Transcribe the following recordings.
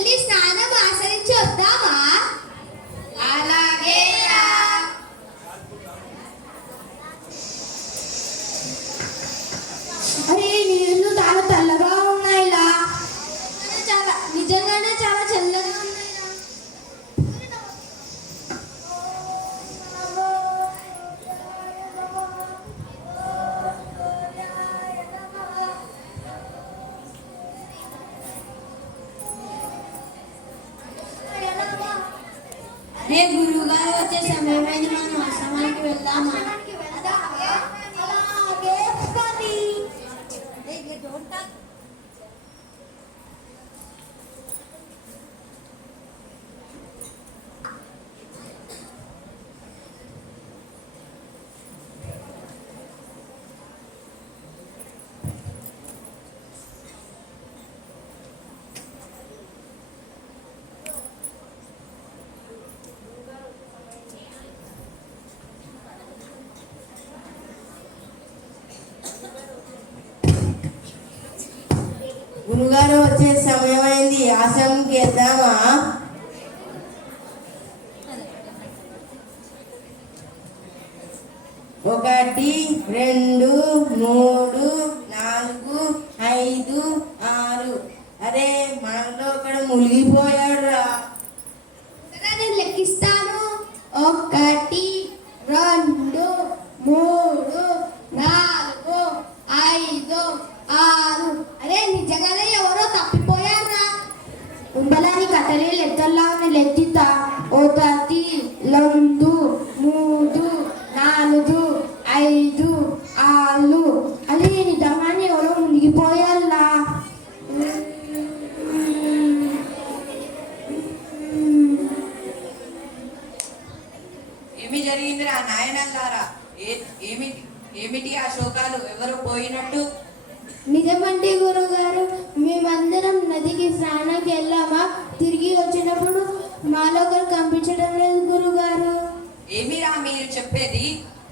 వెళ్ళి స్నానం ఆచరించి వద్దామా? అలాగే. అరే నీళ్ళు చాలా తెల్లగా ఉన్నాయిలా. నిజంగానే చాలా చల్లగా ఉన్నాయిలా. రే గురువుగారు వచ్చే సమయమైంది, మనం ఆశ్రమానికి వెళ్దామా? గురుగారు వచ్చే సమయం అయింది, ఆశ్రమంకి వెళ్దామా? 1 2 3 4 5 6. అరే మనలో ఒకడు మునిగిపోయాడు రా. నేను లెక్కిస్తాను. 1 2 3 4 5 6. అరే నిజంగానే ఎవరో తప్పిపోయారా? ఉండాలని కట్టలే లెక్కల్లా లెక్కితా. 1 2 3 4 5 6. అదే నిజంగానే ఎవరో మునిగిపోయారా? ఏమి జరిగిందిరా నాయనల్లారా? ఏమిటి ఆ శోకాలు? ఎవరు పోయినట్టు? నిజమండి గురుగారు, మేమందరం నదికి స్నానానికి వెళ్ళామా, తిరిగి వచ్చినప్పుడు మాలో ఒకరు కనిపించడం లేదు గురుగారు. ఏమిరా మీరు చెప్పేది?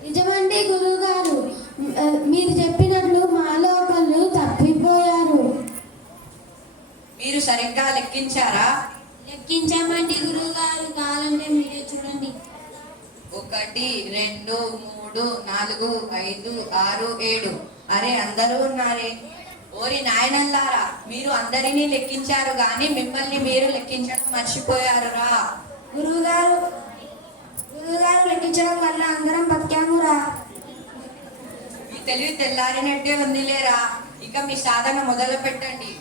నిజమండి గురుగారు, మీరు చెప్పినట్లు మాలో ఒకరు తప్పిపోయారు. మీరు సరిగ్గా లెక్కించారా? లెక్కించామండి గురుగారు, కావాలంటే మీరే చూడండి. 1 2 3 4 5 6 7. అరే అందరూ ఉన్నారే. ఓరి నాయనల్లారా, మీరు అందరినీ లెక్కించారు గాని మిమ్మల్ని మీరు లెక్కించడం మర్చిపోయారురా. గురుగారు లెక్కించడం వల్ల అందరం బతికామురా. మీ తెలివి తెల్లారినట్టే ఉందిలేరా. ఇక మీ సాధన మొదలు పెట్టండి.